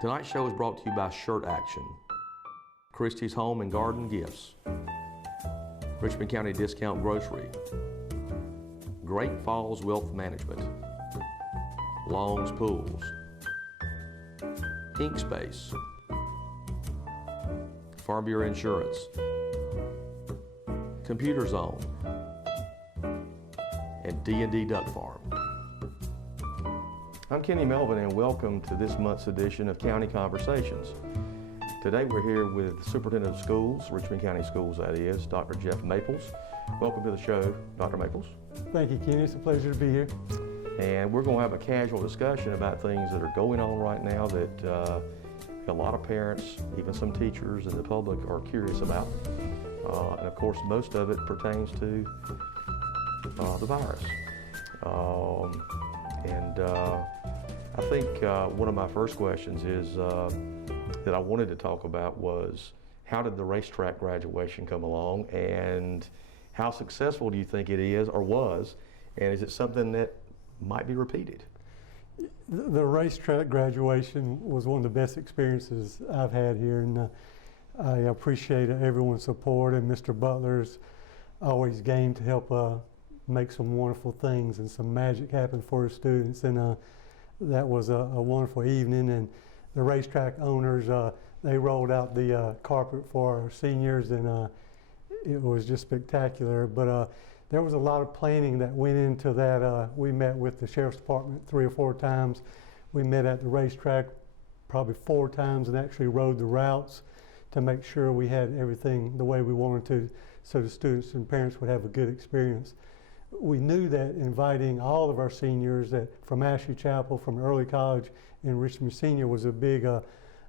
Tonight's show is brought to you by Shirt Action, Christie's Home and Garden Gifts, Richmond County Discount Grocery, Great Falls Wealth Management, Long's Pools, Ink Space, Farm Bureau Insurance, Computer Zone, and D&D Duck Farm. I'm Kenny Melvin, and welcome to this month's edition of County Conversations. Today we're here with the Superintendent of Schools, Richmond County Schools that is, Dr. Jeff Maples. Welcome to the show, Dr. Maples. Thank you, Kenny. It's a pleasure to be here. And we're going to have a casual discussion about things that are going on right now that a lot of parents, even some teachers and the public are curious about. And of course, most of it pertains to the virus. I think one of my first questions is that I wanted to talk about was, how did the racetrack graduation come along, and how successful do you think it is or was, and is it something that might be repeated? The racetrack graduation was one of the best experiences I've had here, and I appreciate everyone's support, and Mr. Butler's always game to help make some wonderful things and some magic happen for his students, and that was a wonderful evening. And the racetrack owners, they rolled out the carpet for our seniors, and it was just spectacular. But there was a lot of planning that went into that. We met with the Sheriff's Department 3 or 4 times. We met at the racetrack probably 4 times and actually rode the routes to make sure we had everything the way we wanted to, so the students and parents would have a good experience. We knew that inviting all of our seniors from Ashley Chapel, from early college in Richmond Senior, was a big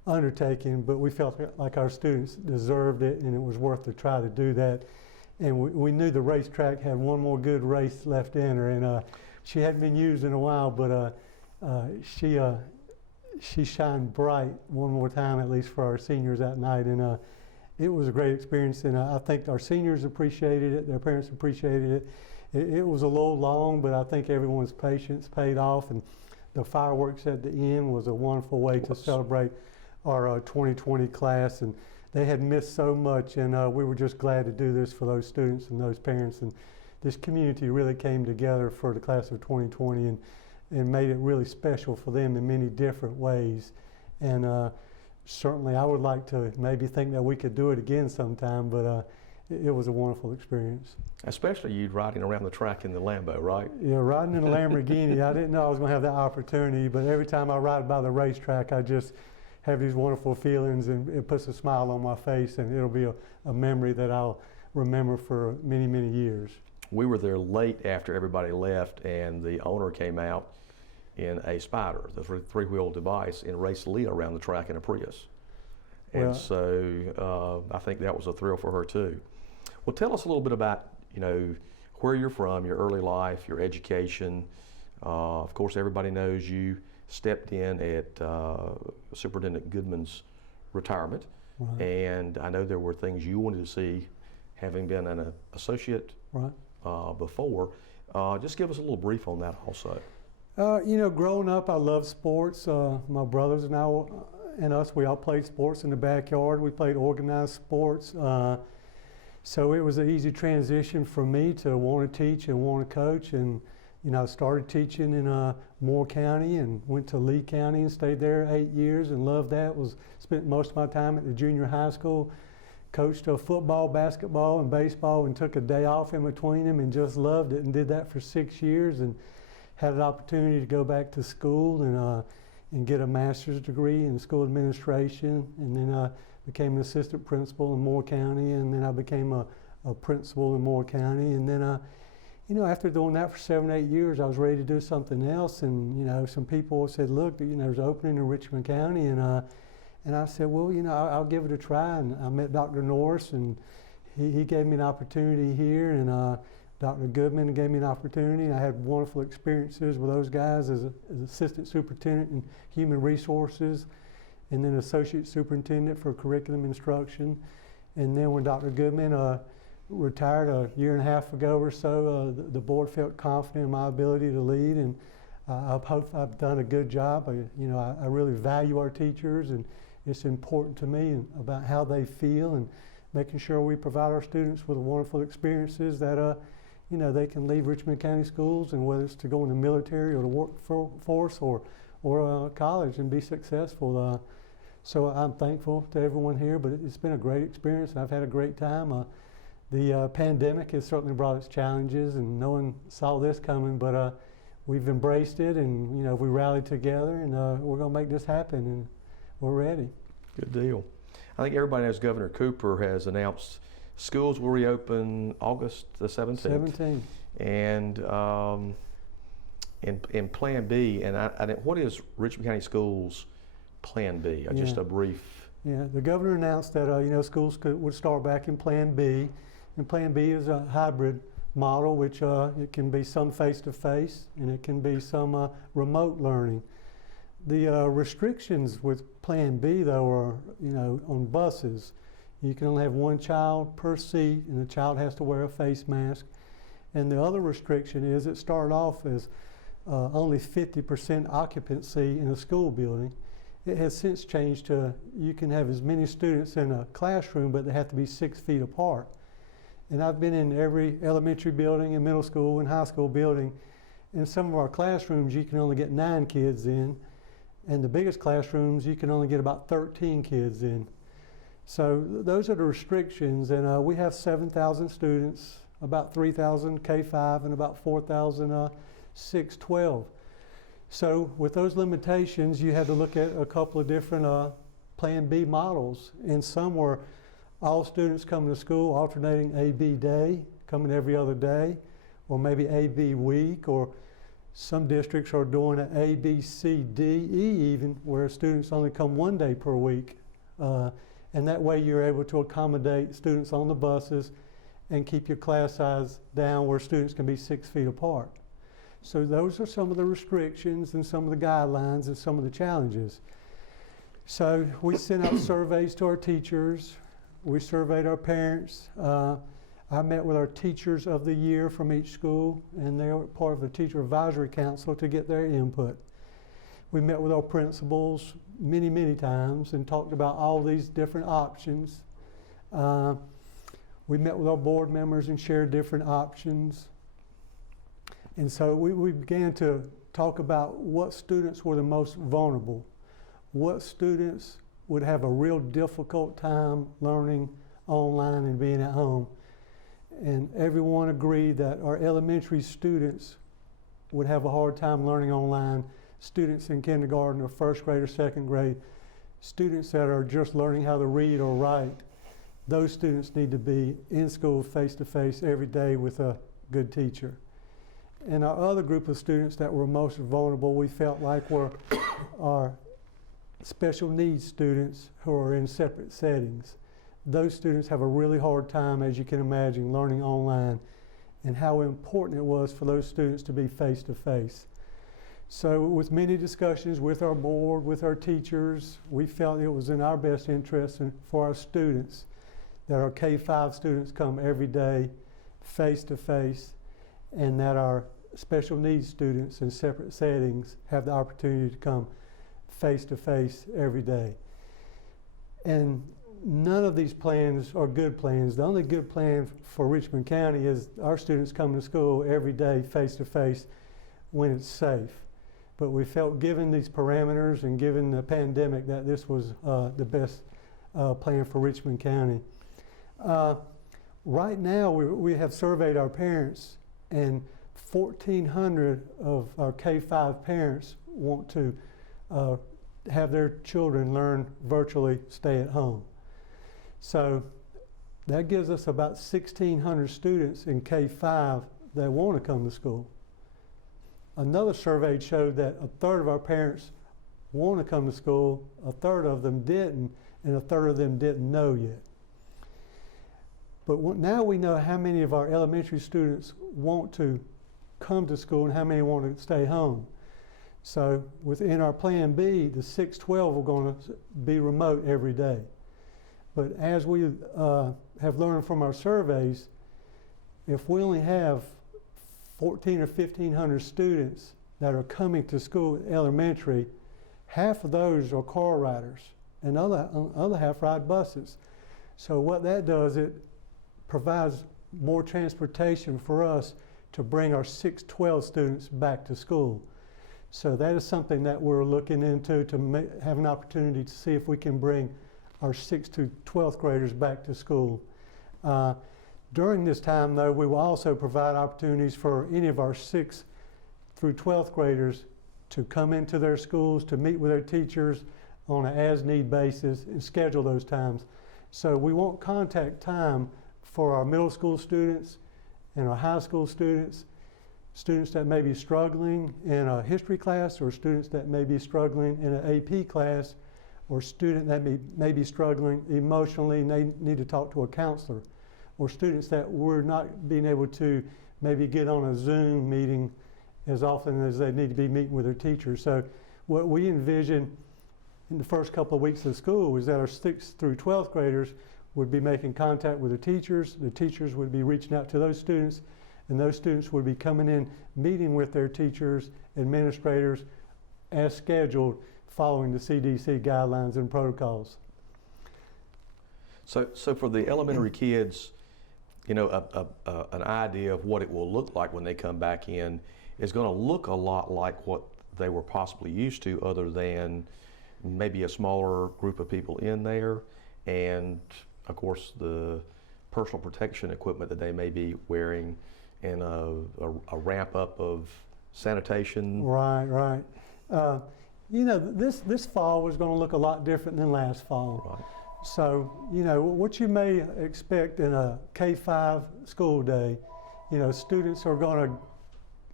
undertaking, but we felt like our students deserved it and it was worth to try to do that. And we knew the racetrack had one more good race left in her, and she hadn't been used in a while, but she shined bright one more time, at least for our seniors that night. And it was a great experience, and I think our seniors appreciated it, their parents appreciated it. It was a little long, but I think everyone's patience paid off, and the fireworks at the end was a wonderful way to celebrate our 2020 class. And they had missed so much, and we were just glad to do this for those students and those parents. And this community really came together for the class of 2020 and made it really special for them in many different ways. And certainly I would like to maybe think that we could do it again sometime, but it was a wonderful experience. Especially you riding around the track in the Lambo, right? Yeah, riding in a Lamborghini. I didn't know I was going to have that opportunity, but every time I ride by the racetrack, I just have these wonderful feelings, and it puts a smile on my face, and it'll be a memory that I'll remember for many, many years. We were there late after everybody left, and the owner came out in a Spider, the 3-wheel device, and raced Leah around the track in a Prius. And well, so I think that was a thrill for her too. Well, tell us a little bit about, where you're from, your early life, your education. Of course, everybody knows you stepped in at Superintendent Goodman's retirement, right. And I know there were things you wanted to see, having been an associate, right. Before. Just give us a little brief on that also. Growing up, I loved sports. My brothers and us, we all played sports in the backyard. We played organized sports. So it was an easy transition for me to want to teach and want to coach. And, I started teaching in Moore County and went to Lee County and stayed there 8 years and loved that. Spent most of my time at the junior high school. Coached football, basketball, and baseball, and took a day off in between them and just loved it, and did that for 6 years, and had an opportunity to go back to school and get a master's degree in school administration, and then became an assistant principal in Moore County, and then I became a principal in Moore County, and then after doing that for 7 or 8 years, I was ready to do something else, and some people said, look, there's an opening in Richmond County, and I said, well, I'll give it a try, and I met Dr. Norris, and he gave me an opportunity here, and Dr. Goodman gave me an opportunity, and I had wonderful experiences with those guys as assistant superintendent in human resources, and then associate superintendent for curriculum instruction. And then when Dr. Goodman retired a year and a half ago or so, the board felt confident in my ability to lead, and I hope I've done a good job. I really value our teachers, and it's important to me about how they feel and making sure we provide our students with wonderful experiences that they can leave Richmond County Schools, and whether it's to go in the military or the workforce or college and be successful. So I'm thankful to everyone here, but it's been a great experience. I've had a great time. The pandemic has certainly brought its challenges, and no one saw this coming, but we've embraced it, and we rallied together, and we're going to make this happen, and we're ready. Good deal. I think everybody knows Governor Cooper has announced schools will reopen August the 17th. And in Plan B, and what is Richmond County Schools Plan B? Just a brief. Yeah, the governor announced that schools would start back in Plan B, and Plan B is a hybrid model, which it can be some face-to-face and it can be some remote learning. The restrictions with Plan B, though, are on buses. You can only have one child per seat, and the child has to wear a face mask. And the other restriction is it started off as only 50% occupancy in a school building. It has since changed to you can have as many students in a classroom, but they have to be 6 feet apart. And I've been in every elementary building and middle school and high school building. In some of our classrooms, you can only get 9 kids in. And the biggest classrooms, you can only get about 13 kids in. So those are the restrictions, and we have 7,000 students, about 3,000 K-5 and about 4,000 6-12. So with those limitations, you had to look at a couple of different Plan B models, and some were all students coming to school alternating A-B day, coming every other day, or maybe A-B week, or some districts are doing an A, B, C, D, E even, where students only come 1 day per week. And that way you're able to accommodate students on the buses and keep your class size down where students can be 6 feet apart. So those are some of the restrictions and some of the guidelines and some of the challenges. So we sent out surveys to our teachers. We surveyed our parents. I met with our teachers of the year from each school, and they were part of the teacher advisory council to get their input. We met with our principals many, many times and talked about all these different options. We met with our board members and shared different options. And so we began to talk about what students were the most vulnerable, what students would have a real difficult time learning online and being at home. And everyone agreed that our elementary students would have a hard time learning online. Students in kindergarten or first grade or second grade, students that are just learning how to read or write, those students need to be in school face-to-face every day with a good teacher. And our other group of students that were most vulnerable, we felt like were our special needs students who are in separate settings. Those students have a really hard time, as you can imagine, learning online, and how important it was for those students to be face-to-face. So with many discussions with our board, with our teachers, we felt it was in our best interest and for our students that our K-5 students come every day face-to-face, and that our special needs students in separate settings have the opportunity to come face-to-face every day. And none of these plans are good plans. The only good plan for Richmond County is our students come to school every day face-to-face when it's safe. But we felt, given these parameters and given the pandemic, that this was the best plan for Richmond County. Right now, we have surveyed our parents, and 1,400 of our K-5 parents want to have their children learn virtually, stay at home. So that gives us about 1,600 students in K-5 that want to come to school. Another survey showed that a third of our parents want to come to school, a third of them didn't, and a third of them didn't know yet. But now we know how many of our elementary students want to come to school and how many want to stay home. So within our Plan B, the 6-12 are going to be remote every day. But as we have learned from our surveys, if we only have 1,400 or 1,500 students that are coming to school elementary, half of those are car riders, and other half ride buses. So what that does, it provides more transportation for us to bring our 6-12 students back to school. So that is something that we're looking into to have an opportunity to see if we can bring our 6th to 12th graders back to school. During this time, though, we will also provide opportunities for any of our 6th through 12th graders to come into their schools, to meet with their teachers on an as-need basis and schedule those times. So we want contact time for our middle school students and our high school students, students that may be struggling in a history class, or students that may be struggling in an AP class, or student that may be struggling emotionally and they need to talk to a counselor, or students that we're not being able to maybe get on a Zoom meeting as often as they need to be meeting with their teachers. So what we envision in the first couple of weeks of school is that our 6th through 12th graders would be making contact with the teachers would be reaching out to those students, and those students would be coming in, meeting with their teachers, administrators, as scheduled, following the CDC guidelines and protocols. So for the elementary kids, you know, an idea of what it will look like when they come back in is going to look a lot like what they were possibly used to, other than maybe a smaller group of people in there, and of course the personal protection equipment that they may be wearing, and a ramp up of sanitation. Right. You know, this fall was going to look a lot different than last fall. Right. So, you know, what you may expect in a K-5 school day, you know, students are going to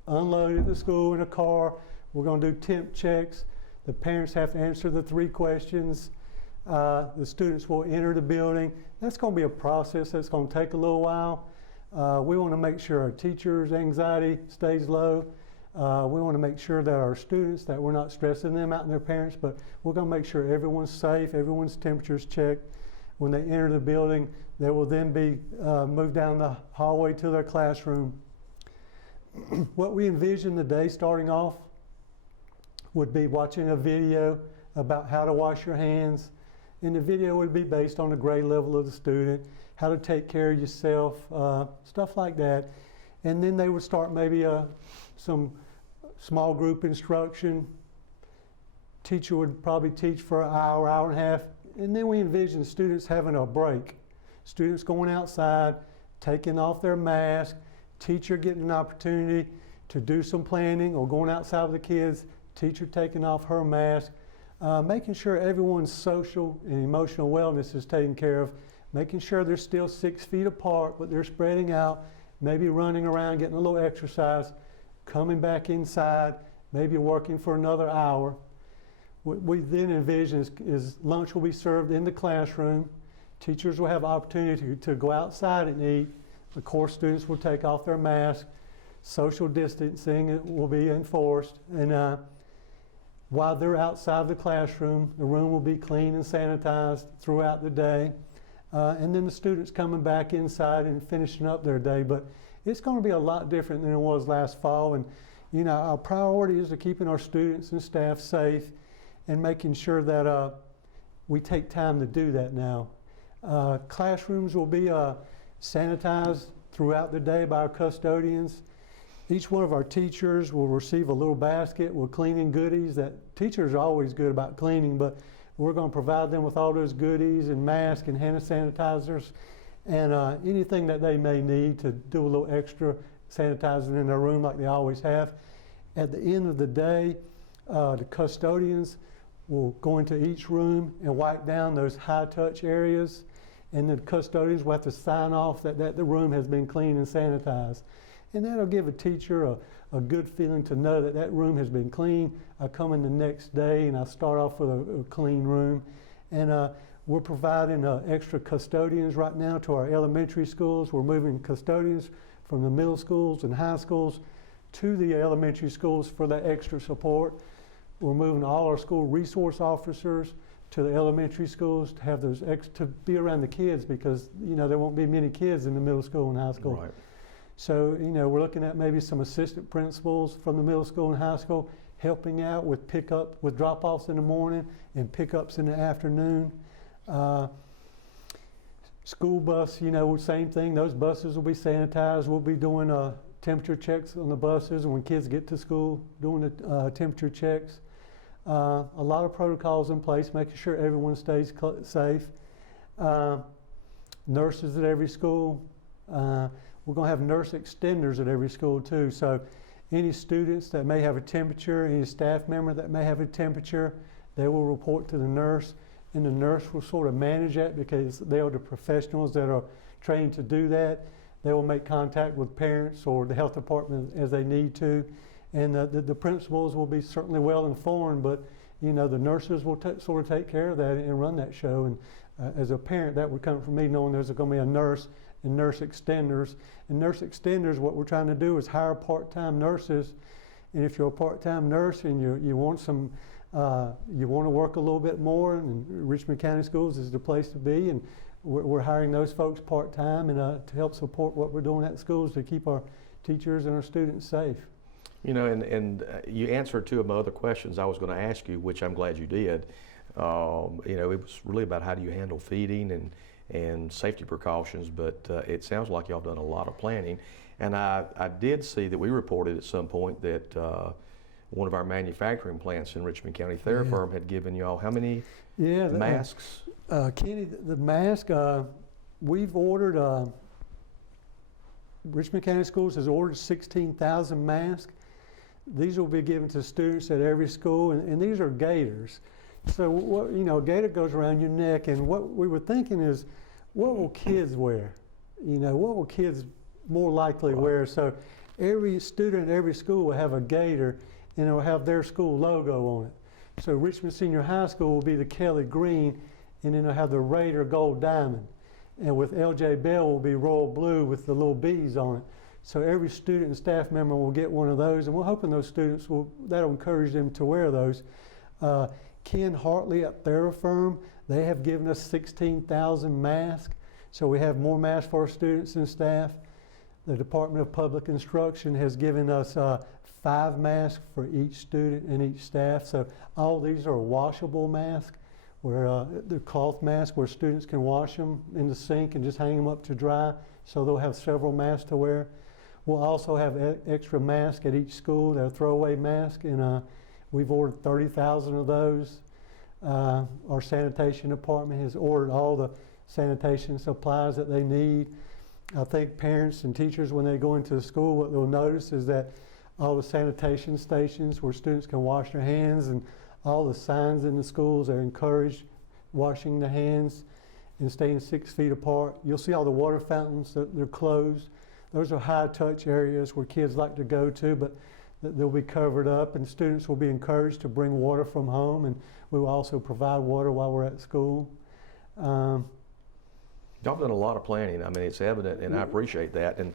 unload at the school in a car. We're going to do temp checks. The parents have to answer the 3 questions. The students will enter the building. That's going to be a process that's going to take a little while. We want to make sure our teachers' anxiety stays low. We want to make sure that our students, that we're not stressing them out and their parents, but we're going to make sure everyone's safe, everyone's temperature's checked. When they enter the building, they will then be moved down the hallway to their classroom. What we envision the day starting off would be watching a video about how to wash your hands, and the video would be based on the grade level of the student, how to take care of yourself, stuff like that. And then they would start maybe some small group instruction. Teacher would probably teach for an hour, hour and a half, and then we envision students having a break. Students going outside, taking off their mask, teacher getting an opportunity to do some planning, or going outside with the kids, teacher taking off her mask, making sure everyone's social and emotional wellness is taken care of, making sure they're still 6 feet apart, but they're spreading out, maybe running around, getting a little exercise, coming back inside, maybe working for another hour. What we then envision is lunch will be served in the classroom. Teachers will have opportunity to go outside and eat. Of course, students will take off their mask. Social distancing will be enforced. And while they're outside the classroom, the room will be clean and sanitized throughout the day. And then the students coming back inside and finishing up their day. But it's going to be a lot different than it was last fall. And, you know, our priority is to keeping our students and staff safe and making sure that we take time to do that now. Classrooms will be sanitized throughout the day by our custodians. Each one of our teachers will receive a little basket with cleaning goodies. That teachers are always good about cleaning, but we're going to provide them with all those goodies and masks and hand sanitizers and anything that they may need to do a little extra sanitizing in their room like they always have. At the end of the day, the custodians will go into each room and wipe down those high-touch areas, and the custodians will have to sign off that the room has been cleaned and sanitized. And that'll give a teacher a good feeling to know that that room has been clean. I come in the next day and I start off with a clean room. And we're providing extra custodians right now to our elementary schools. We're moving custodians from the middle schools and high schools to the elementary schools for that extra support. We're moving all our school resource officers to the elementary schools to have those to be around the kids, because, you know, there won't be many kids in the middle school and high school. Right. So, we're looking at maybe some assistant principals from the middle school and high school helping out with drop-offs in the morning and pickups in the afternoon. School bus, same thing. Those buses will be sanitized. We'll be doing temperature checks on the buses, and when kids get to school, doing the temperature checks. A lot of protocols in place, making sure everyone stays safe. Nurses at every school. We're going to have nurse extenders at every school too. So any students that may have a temperature, any staff member that may have a temperature, they will report to the nurse, and the nurse will sort of manage that because they are the professionals that are trained to do that. They will make contact with parents or the health department as they need to. And the principals will be certainly well informed, but the nurses will sort of take care of that and run that show. And as a parent, that would come from me knowing there's going to be a nurse and nurse extenders. And nurse extenders, what we're trying to do is hire part-time nurses. And if you're a part-time nurse and you want to work a little bit more, and Richmond County Schools is the place to be. And we're hiring those folks part-time and to help support what we're doing at schools to keep our teachers and our students safe. And you answered two of my other questions I was going to ask you, which I'm glad you did. It was really about how do you handle feeding and safety precautions, but it sounds like y'all done a lot of planning. And I did see that we reported at some point that one of our manufacturing plants in Richmond County, TheraFirm, had given y'all how many masks? Kenny, the mask, we've ordered, Richmond County Schools has ordered 16,000 masks. These will be given to students at every school, and these are gaiters. So, a gaiter goes around your neck, and what we were thinking is, what will kids wear? What will kids more likely wear? So, every student at every school will have a gaiter, and it will have their school logo on it. So, Richmond Senior High School will be the Kelly green, and then it'll have the Raider gold diamond. And with LJ Bell will be royal blue with the little bees on it. So every student and staff member will get one of those, and we're hoping those students that'll encourage them to wear those. Ken Hartley at TheraFirm, they have given us 16,000 masks, so we have more masks for our students and staff. The Department of Public Instruction has given us 5 masks for each student and each staff, so all these are washable masks, where they're cloth masks where students can wash them in the sink and just hang them up to dry, so they'll have several masks to wear. We'll also have extra masks at each school. They're throwaway masks, and we've ordered 30,000 of those. Our sanitation department has ordered all the sanitation supplies that they need. I think parents and teachers, when they go into the school, what they'll notice is that all the sanitation stations where students can wash their hands, and all the signs in the schools are encouraged washing the hands and staying 6 feet apart. You'll see all the water fountains that they're closed. Those are high-touch areas where kids like to go to, but they'll be covered up, and students will be encouraged to bring water from home, and we will also provide water while we're at school. Y'all done a lot of planning. I mean, it's evident, and I appreciate that. And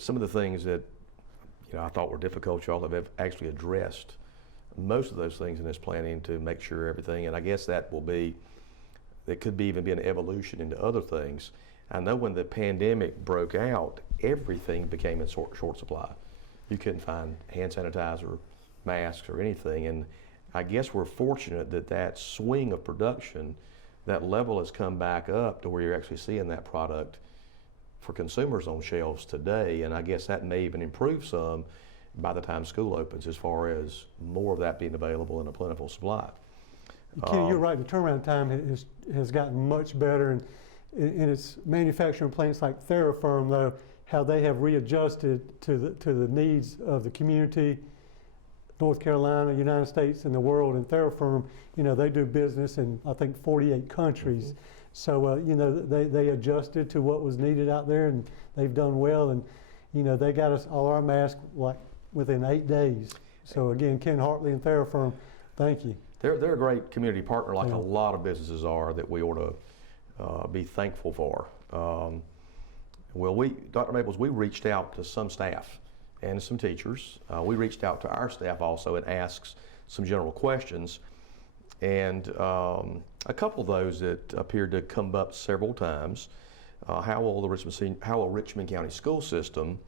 some of the things that I thought were difficult, y'all have actually addressed most of those things in this planning to make sure everything. And I guess that could even be an evolution into other things. I know when the pandemic broke out, everything became in short supply. You couldn't find hand sanitizer, masks, or anything. And I guess we're fortunate that swing of production, that level has come back up to where you're actually seeing that product for consumers on shelves today. And I guess that may even improve some by the time school opens, as far as more of that being available in a plentiful supply. Kenny, you're right. The turnaround time has gotten much better. And in its manufacturing plants like TheraFirm, though, how they have readjusted to the needs of the community, North Carolina, United States, and the world. And TheraFirm, they do business in, I think, 48 countries. Mm-hmm. So, they adjusted to what was needed out there, and they've done well. And, they got us all our masks like within 8 days. So again, Ken Hartley and TheraFirm, thank you. They're a great community partner, like a lot of businesses are, that we ought to be thankful for. Dr. Maples, we reached out to some staff and some teachers. We reached out to our staff also and asked some general questions. And a couple of those that appeared to come up several times. how will Richmond County School System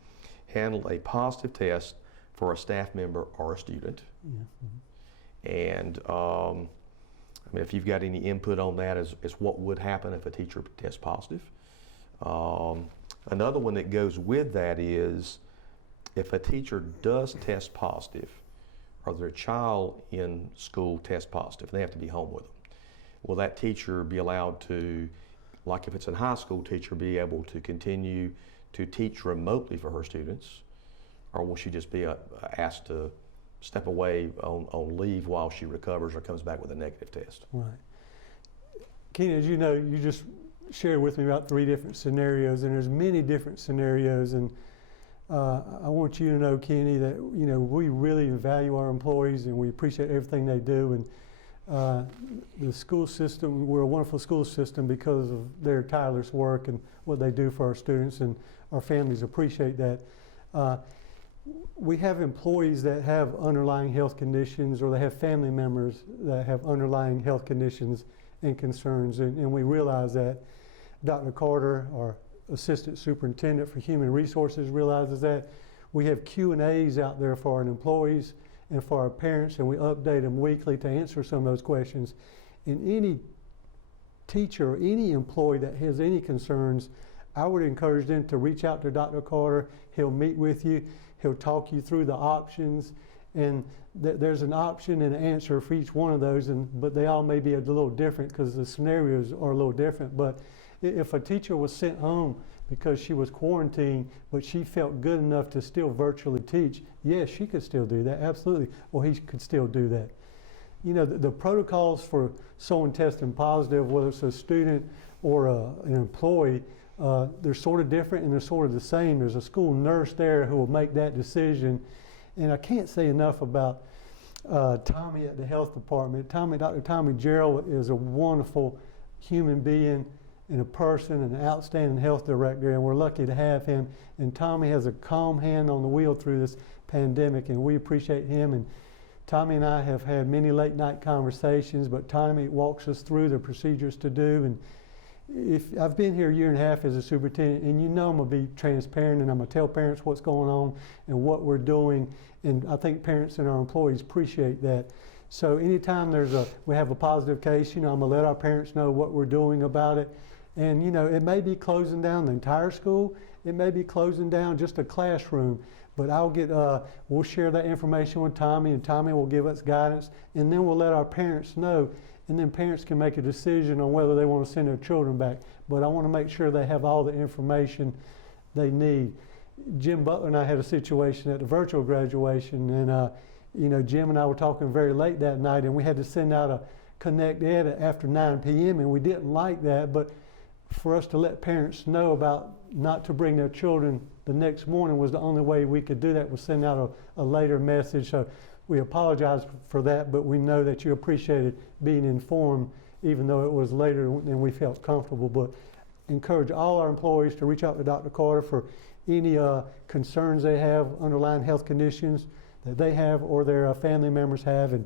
handle a positive test for a staff member or a student? Yeah. And I mean, if you've got any input on that, is what would happen if a teacher tests positive. Another one that goes with that is if a teacher does test positive or their child in school tests positive, they have to be home with them. Will that teacher be allowed to, like if it's a high school teacher, be able to continue to teach remotely for her students? Or will she just be asked to step away on leave while she recovers or comes back with a negative test? Right. Kenny, as you know, you just shared with me about 3 different scenarios, and there's many different scenarios. And I want you to know, Kenny, that we really value our employees and we appreciate everything they do. And the school system, we're a wonderful school system because of their tireless work and what they do for our students, and our families appreciate that. We have employees that have underlying health conditions, or they have family members that have underlying health conditions and concerns, and we realize that. Dr. Carter, our Assistant Superintendent for Human Resources, realizes that. We have Q&As out there for our employees and for our parents, and we update them weekly to answer some of those questions. And any teacher or any employee that has any concerns, I would encourage them to reach out to Dr. Carter. He'll meet with you. He'll talk you through the options, and there's an option and an answer for each one of those, but they all may be a little different because the scenarios are a little different. But if a teacher was sent home because she was quarantined, but she felt good enough to still virtually teach, yes, she could still do that, absolutely, or he could still do that. The protocols for someone testing positive, whether it's a student or an employee, they're sort of different and they're sort of the same. There's a school nurse there who will make that decision. And I can't say enough about Tommy at the health department. Dr. Tommy Gerald is a wonderful human being and a person and an outstanding health director, and we're lucky to have him. And Tommy has a calm hand on the wheel through this pandemic, and we appreciate him. And Tommy and I have had many late night conversations, but Tommy walks us through the procedures to do. And if I've been here a year and a half as a superintendent, and I'm going to be transparent, and I'm going to tell parents what's going on and what we're doing, and I think parents and our employees appreciate that. So anytime we have a positive case, I'm going to let our parents know what we're doing about it. And it may be closing down the entire school, it may be closing down just a classroom, but we'll share that information with Tommy, and Tommy will give us guidance, and then we'll let our parents know. And then parents can make a decision on whether they want to send their children back. But I want to make sure they have all the information they need. Jim Butler and I had a situation at the virtual graduation, and Jim and I were talking very late that night, and we had to send out a Connect Ed after 9 p.m., and we didn't like that, but for us to let parents know about not to bring their children the next morning was the only way we could do that, was send out a later message. So we apologize for that, but we know that you appreciated being informed, even though it was later than we felt comfortable. But encourage all our employees to reach out to Dr. Carter for any concerns they have, underlying health conditions that they have or their family members have. And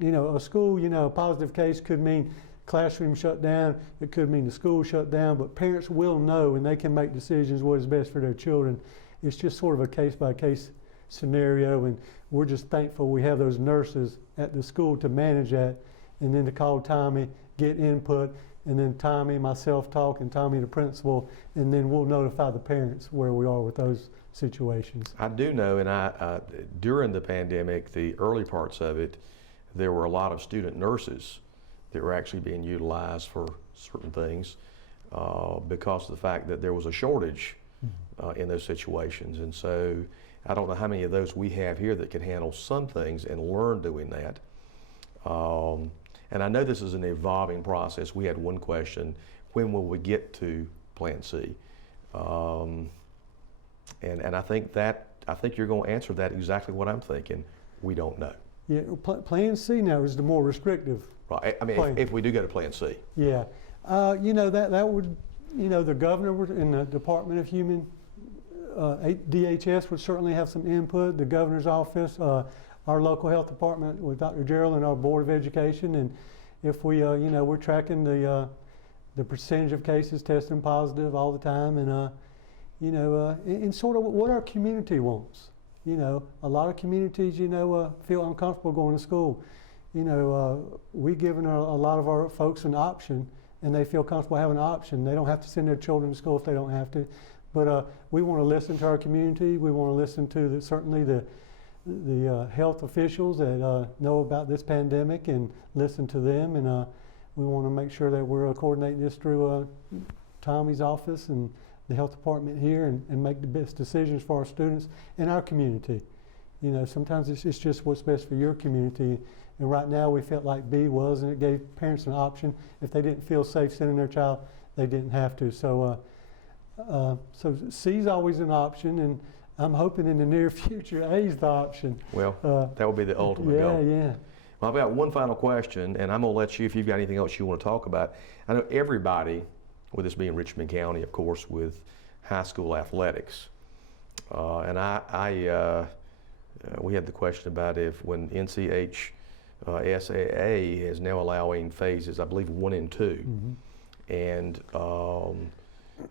a school, a positive case could mean classroom shut down, it could mean the school shut down, but parents will know and they can make decisions what is best for their children. It's just sort of a case-by-case scenario, and we're just thankful we have those nurses at the school to manage that, and then to call Tommy, get input, and then Tommy, myself talk, and Tommy, the principal, and then we'll notify the parents where we are with those situations. I do know, and during the pandemic, the early parts of it, there were a lot of student nurses that were actually being utilized for certain things because of the fact that there was a shortage in those situations. And so I don't know how many of those we have here that can handle some things and learn doing that. And I know this is an evolving process. We had one question: when will we get to Plan C? And I think you're going to answer that exactly what I'm thinking. We don't know. Yeah, Plan C now is the more restrictive. Right. I mean, if we do go to Plan C. Yeah. That would, the governor and the Department of Human, DHS would certainly have some input, the governor's office, our local health department with Dr. Gerald and our Board of Education. And if we, we're tracking the the percentage of cases testing positive all the time, and and sort of what our community wants. A lot of communities, feel uncomfortable going to school. We've given a lot of our folks an option, and they feel comfortable having an option. They don't have to send their children to school if they don't have to. But we want to listen to our community. We want to listen to certainly the health officials that know about this pandemic and listen to them. And we want to make sure that we're coordinating this through Tommy's office and the health department here, and make the best decisions for our students and our community. Sometimes it's just what's best for your community. And right now we felt like B was, and it gave parents an option. If they didn't feel safe sending their child, they didn't have to. So C's always an option, and I'm hoping in the near future A's the option. Well, that would be the ultimate goal. Yeah. Well, I've got one final question, and I'm going to let you, if you've got anything else you want to talk about. I know everybody, with this being Richmond County, of course, with high school athletics, and we had the question about if when SAA is now allowing phases, I believe 1 and 2, and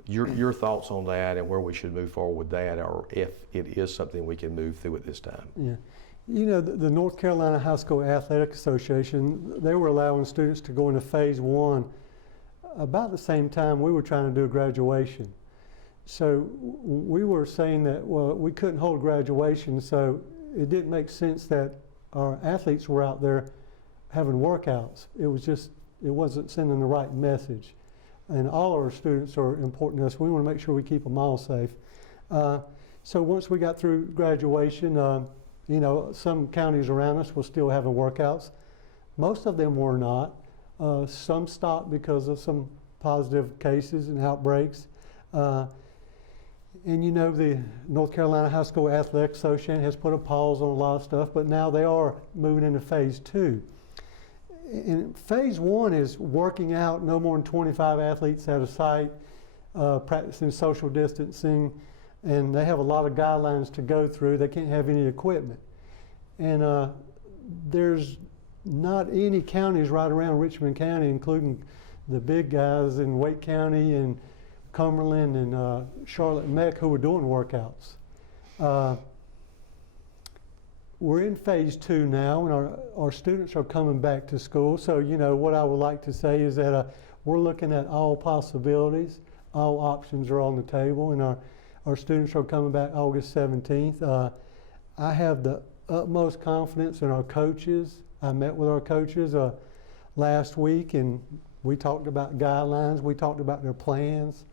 your thoughts on that and where we should move forward with that, or if it is something we can move through at this time. Yeah. The North Carolina High School Athletic Association, they were allowing students to go into phase 1 about the same time we were trying to do a graduation. So we were saying that, well, we couldn't hold graduation, so it didn't make sense that our athletes were out there having workouts. It wasn't sending the right message. And all our students are important to us. We want to make sure we keep them all safe. So once we got through graduation, some counties around us were still having workouts. Most of them were not. Some stopped because of some positive cases and outbreaks. And the North Carolina High School Athletic Association has put a pause on a lot of stuff, but now they are moving into phase 2. And phase 1 is working out no more than 25 athletes at a site, practicing social distancing, and they have a lot of guidelines to go through. They can't have any equipment. And there's not any counties right around Richmond County, including the big guys in Wake County and Cumberland and Charlotte and Meck, who were doing workouts. We're in phase 2 now, and our students are coming back to school. So, what I would like to say is that we're looking at all possibilities. All options are on the table, and our students are coming back August 17th. I have the utmost confidence in our coaches. I met with our coaches last week, and we talked about guidelines. We talked about their plans.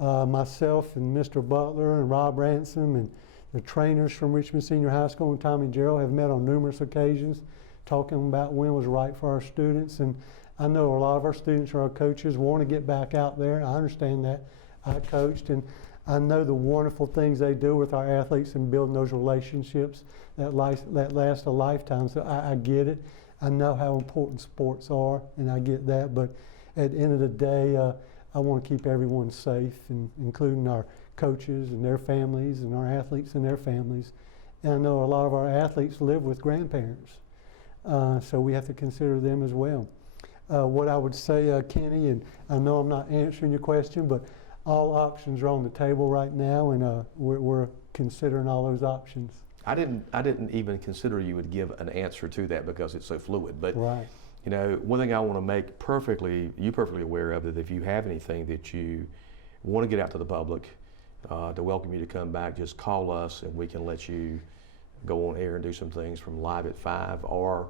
Myself and Mr. Butler and Rob Ransom and the trainers from Richmond Senior High School and Tommy Gerald have met on numerous occasions talking about when was right for our students. And I know a lot of our students or our coaches want to get back out there. I understand that. I coached, and I know the wonderful things they do with our athletes and building those relationships that last a lifetime. So I get it. I know how important sports are, and I get that. But at the end of the day, I want to keep everyone safe, including our coaches and their families and our athletes and their families. And I know a lot of our athletes live with grandparents, so we have to consider them as well. What I would say, Kenny, and I know I'm not answering your question, but all options are on the table right now, and we're considering all those options. I didn't even consider you would give an answer to that because it's so fluid. But right. One thing I want to make you perfectly aware of, that if you have anything that you want to get out to the public, to welcome you to come back, just call us and we can let you go on air and do some things from Live at 5 or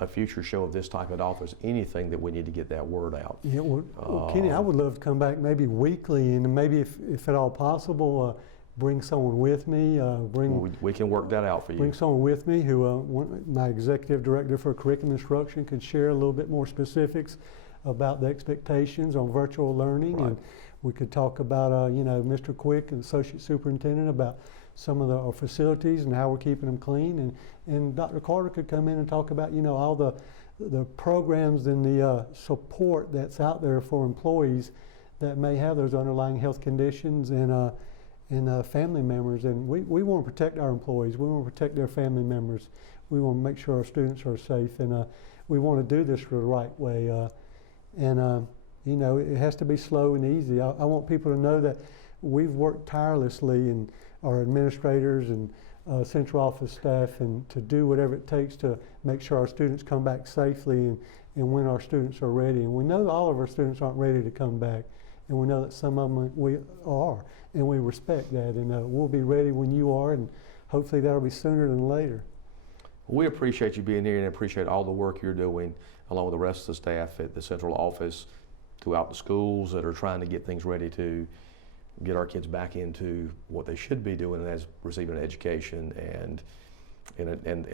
a future show of this type at all. If there's anything that we need to get that word out. Yeah, well, Kenny, I would love to come back maybe weekly, and maybe if at all possible, bring someone with me. We can work that out for you. Bring someone with me who my executive director for curriculum instruction could share a little bit more specifics about the expectations on virtual learning. Right. And we could talk about, Mr. Quick and Associate Superintendent about some of our facilities and how we're keeping them clean. And Dr. Carter could come in and talk about, all the programs and the support that's out there for employees that may have those underlying health conditions and family members. And we want to protect our employees. We want to protect their family members. We want to make sure our students are safe. And we want to do this the right way. You know, it has to be slow and easy. I want people to know that we've worked tirelessly, and our administrators and central office staff, and to do whatever it takes to make sure our students come back safely, and when our students are ready. And we know that all of our students aren't ready to come back, and we know that some of them we are, and we respect that, and we'll be ready when you are, and hopefully that'll be sooner than later. We appreciate you being here and appreciate all the work you're doing along with the rest of the staff at the central office, throughout the schools that are trying to get things ready to get our kids back into what they should be doing as receiving an education, and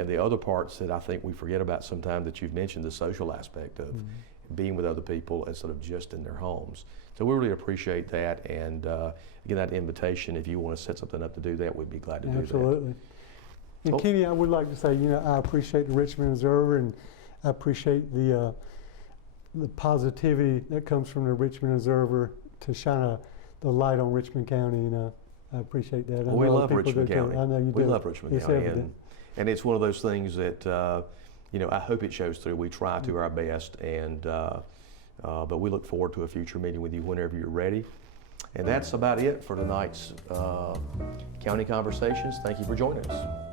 the other parts that I think we forget about sometimes that you've mentioned, the social aspect of being with other people instead of just in their homes. So we really appreciate that, and again, that invitation, if you want to set something up to do that, we'd be glad to do that. Absolutely. And Kenny, I would like to say, you know, I appreciate the Richmond Observer, and I appreciate the positivity that comes from the Richmond Observer to shine the light on Richmond County. You know, I appreciate that. Well, we love Richmond County. I know you do. We love Richmond County, and it's one of those things that you know, I hope it shows through. We try to our best, and but we look forward to a future meeting with you whenever you're ready. And that's about it for tonight's County Conversations. Thank you for joining us.